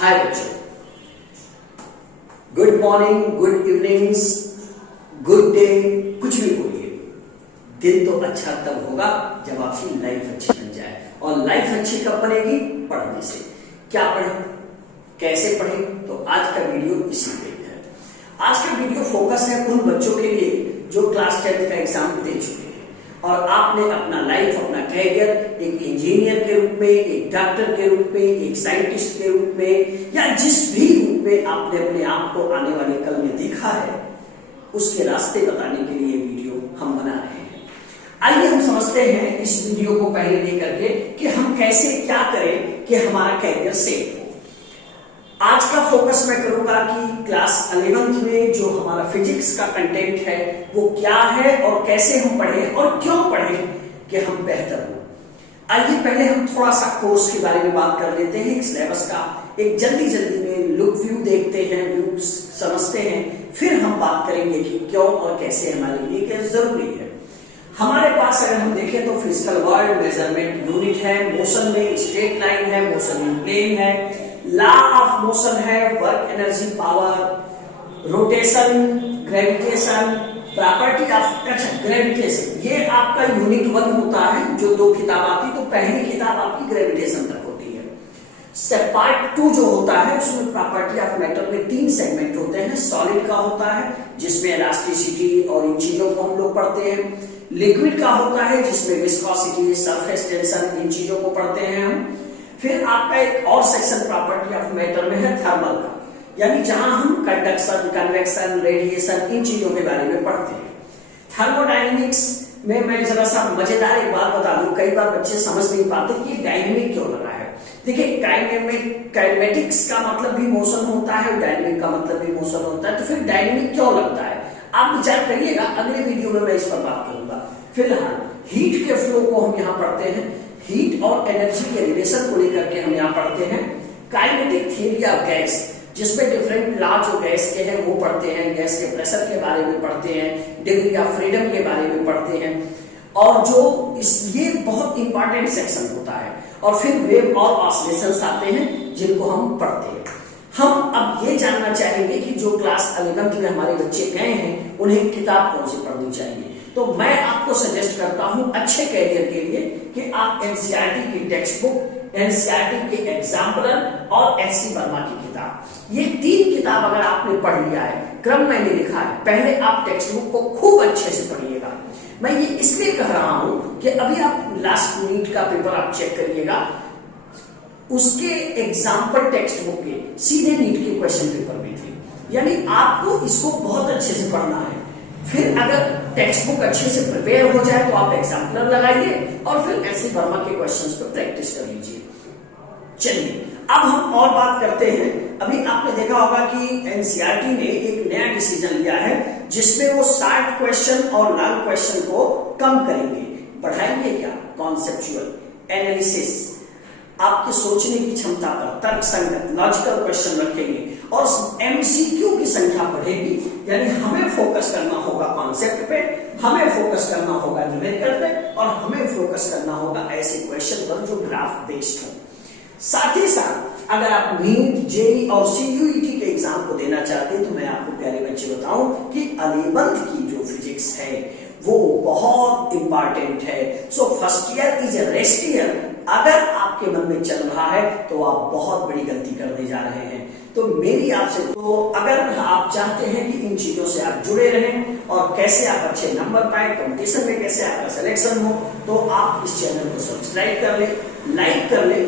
हाय बच्चों, good morning, good evenings, good day, कुछ भी बोलिए। दिन तो अच्छा तब होगा जब आपकी लाइफ अच्छी बन जाए। और लाइफ अच्छी कब बनेगी? पढ़ने से। क्या पढ़ें, कैसे पढ़ें? तो आज का वीडियो इसी पे है। आज का वीडियो फोकस है उन बच्चों के लिए जो क्लास 10 का एग्जाम दे चुके हैं और आपने अपना लाइफ, अपना कैरियर एक इंजीनियर के रूप में, एक डॉक्टर के रूप में, एक साइंटिस्ट के रूप में या जिस भी रूप में आपने अपने आप को आने वाले कल में देखा है, उसके रास्ते बताने के लिए वीडियो हम बना रहे हैं। आइए हम समझते हैं इस वीडियो को पहले लेकर के कि हम कैसे क्या करें कि हमारा कैरियर सेफ हो। आज का फोकस मैं करूंगा कि क्लास 11th में जो हमारा फिजिक्स का कंटेंट है वो क्या है और कैसे हम पढ़ें और क्यों पढ़ें कि हम बेहतर हो। आइए पहले हम थोड़ा सा कोर्स के बारे में बात कर लेते हैं, एक सिलेबस का एक जल्दी में लुक व्यू देखते हैं, व्यू समझते हैं, फिर हम बात करेंगे कि क्यों और कैसे हमारे लिए क्या जरूरी है। हमारे पास अगर हम देखें तो फिजिकल वर्ल्ड मेजरमेंट यूनिट है, मोशन में स्ट्रेट लाइन है, मोशन इन प्लेन है, लॉ ऑफ मोशन है, work energy power, rotation, gravitation, property of gravitation. ये आपका यूनिट 1 होता है जो 2 किताब आती, तो पहली किताब आपकी ग्रेविटेशन तक होती है। पार्ट 2 जो होता है उसमें प्रॉपर्टी ऑफ मैटर में 3 सेगमेंट होते हैं। सॉलिड का होता है जिसमें इलास्टिसिटी और इन चीजों को हम लोग पढ़ते हैं। लिक्विड का होता है जिसमें विस्कोसिटी, सरफेस टेंशन, इन चीजों को पढ़ते हैं हम। फिर आपका एक और सेक्शन प्रॉपर्टी ऑफ मैटर में है थर्मल का, यानी जहां हम कंडक्शन, कन्वेक्शन, रेडिएशन, इन चीजों के बारे में पढ़ते हैं। थर्मोडायनेमिक्स में मैं जरा सा मजेदार एक बात बता दूं, कई बार बच्चे समझ नहीं पाते कि डायनेमिक क्यों लगा है। देखिए, काइनेमेटिक्स का मतलब भी मोशन होता है, डायनेमिक का मतलब भी मोशन होता है, तो फिर डायनेमिक क्यों लगता है आप विचार करिएगा। अगले वीडियो में मैं इस पर बात करूंगा। फिलहाल हीट के फ्लो को हम यहाँ पढ़ते हैं, हीट और एनर्जी के रिलेशन को लेकर के हम यहाँ पढ़ते हैं। काइनेटिक थ्योरी ऑफ गैस, जिसमें डिफरेंट लॉ जो गैस के हैं वो पढ़ते हैं, गैस के प्रेशर के बारे में पढ़ते हैं, डिग्री ऑफ फ्रीडम के बारे में पढ़ते हैं, और जो ये बहुत इंपॉर्टेंट सेक्शन होता है। और फिर वेव और ऑसिलेशंस आते हैं जिनको हम पढ़ते हैं। हम अब ये जानना चाहेंगे कि जो क्लास 11th में हमारे बच्चे गए हैं उन्हें किताब कौन सी पढ़नी चाहिए। तो मैं आपको सजेस्ट करता हूं अच्छे कैरियर के लिए कि आप एनसीईआरटी की टेक्स्ट बुक, एनसीईआरटी के एग्जाम्पलर और एचसी वर्मा की किताब, ये 3 किताब अगर आपने पढ़ लिया है, क्रम मैंने लिखा है, पहले आप टेक्स्ट बुक को खूब अच्छे से पढ़िएगा। मैं ये इसलिए कह रहा हूं कि अभी आप लास्ट नीट का पेपर आप चेक करिएगा, उसके एग्जाम्पल टेक्स्ट बुक के सीधे नीट के क्वेश्चन पेपर में थे, यानी आपको इसको बहुत अच्छे से पढ़ना है। फिर अगर टेक्स्ट बुक अच्छे से प्रिपेयर हो जाए तो आप एग्जाम्पलर लगाइए और फिर एचसी वर्मा के क्वेश्चंस पर प्रैक्टिस कर लीजिए। चलिए अब हम और बात करते हैं। अभी आपने देखा होगा कि एनसीईआरटी ने एक नया डिसीजन लिया है जिसमें वो 60 क्वेश्चन और लॉन्ग क्वेश्चन को कम करेंगे, बढ़ाएंगे क्या, कॉन्सेप्चुअल एनालिसिस, आपके सोचने की क्षमता पर तर्क संगत लॉजिकल क्वेश्चन रखेंगे और एमसीक्यू की संख्या बढ़ेगी। यानी हमें फोकस करना होगा कॉन्सेप्ट पे, हमें फोकस करना होगा न्यूमेरिकल पे, और हमें फोकस करना होगा ऐसे क्वेश्चन पर जो ग्राफ बेस्ड हो। साथ ही साथ अगर आप नीट, जेईई और सीयूईटी के एग्जाम को देना चाहते हैं तो मैं आपको प्यारे बच्चे बताऊं कि 11th की जो फिजिक्स है वो बहुत इंपॉर्टेंट है। So first year is a rest year. अगर आपके मन में चल रहा है तो आप बहुत बड़ी गलती करने जा रहे हैं। तो मेरी आपसे, तो अगर आप चाहते हैं कि इन चीजों से आप जुड़े रहें और कैसे आप अच्छे नंबर पाए, कंपटीशन में कैसे आपका सिलेक्शन हो, तो आप इस चैनल को सब्सक्राइब कर ले, लाइक कर ले।